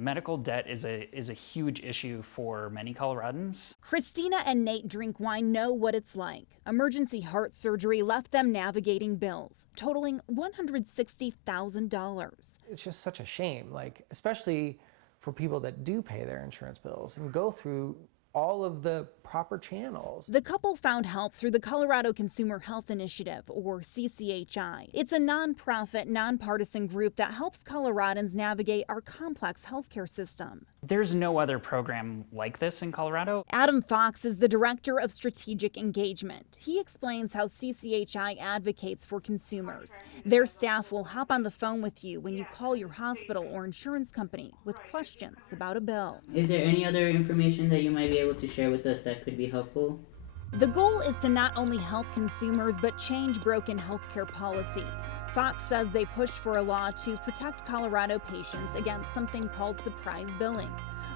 Medical debt is a huge issue for many Coloradans. Christina and Nate Drinkwine know what it's like. Emergency heart surgery left them navigating bills, totaling $160,000. It's just such a shame, like, especially for people that do pay their insurance bills and go through all of the proper channels. The couple found help through the Colorado Consumer Health Initiative, or CCHI. It's a nonprofit, nonpartisan group that helps Coloradans navigate our complex healthcare system. There's no other program like this in Colorado. Adam Fox is the Director of Strategic Engagement. He explains how CCHI advocates for consumers. Their staff will hop on the phone with you when you call your hospital or insurance company with questions about a bill. Is there any other information that you might be able to share with us that could be helpful? The goal is to not only help consumers, but change broken healthcare policy. Fox says they pushed for a law to protect Colorado patients against something called surprise billing.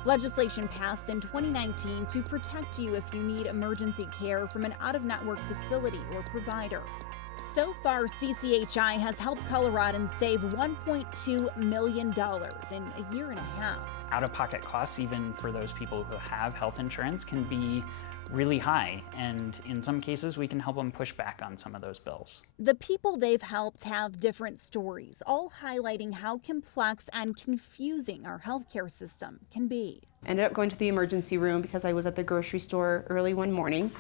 Legislation passed in 2019 to protect you if you need emergency care from an out-of-network facility or provider. So far, CCHI has helped Coloradans save $1.2 million in a year and a half. Out-of-pocket costs, even for those people who have health insurance, can be really high, and in some cases we can help them push back on some of those bills. The people they've helped have different stories, all highlighting how complex and confusing our healthcare system can be. I ended up going to the emergency room because I was at the grocery store early one morning,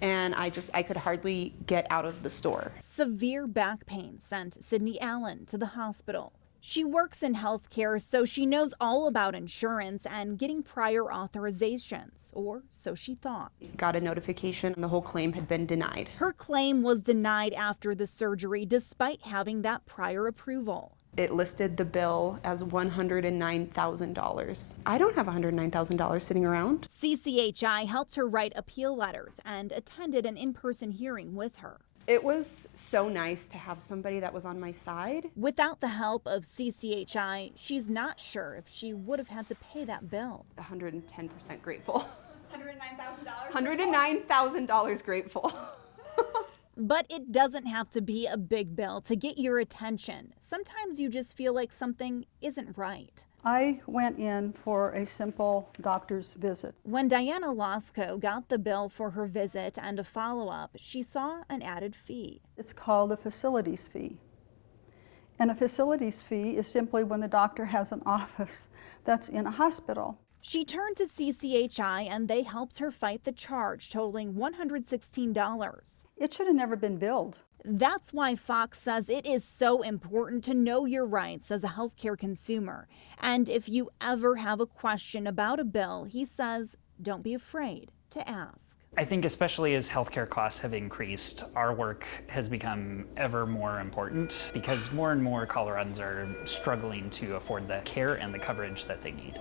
and I could hardly get out of the store. Severe back pain sent Sydney Allen to the hospital. She works in healthcare, so she knows all about insurance and getting prior authorizations, or so she thought. Got a notification and the whole claim had been denied. Her claim was denied after the surgery despite having that prior approval. It listed the bill as $109,000. I don't have $109,000 sitting around. CCHI helped her write appeal letters and attended an in-person hearing with her. It was so nice to have somebody that was on my side. Without the help of CCHI, she's not sure if she would have had to pay that bill. 110% grateful. $109,000? $109,000 grateful. But it doesn't have to be a big bill to get your attention. Sometimes you just feel like something isn't right. I went in for a simple doctor's visit. When Diana Lasco got the bill for her visit and a follow-up, she saw an added fee. It's called a facilities fee. And a facilities fee is simply when the doctor has an office that's in a hospital. She turned to CCHI and they helped her fight the charge, totaling $116. It should have never been billed. That's why Fox says it is so important to know your rights as a healthcare consumer. And if you ever have a question about a bill, he says, don't be afraid to ask. I think especially as healthcare costs have increased, our work has become ever more important because more and more Coloradans are struggling to afford the care and the coverage that they need.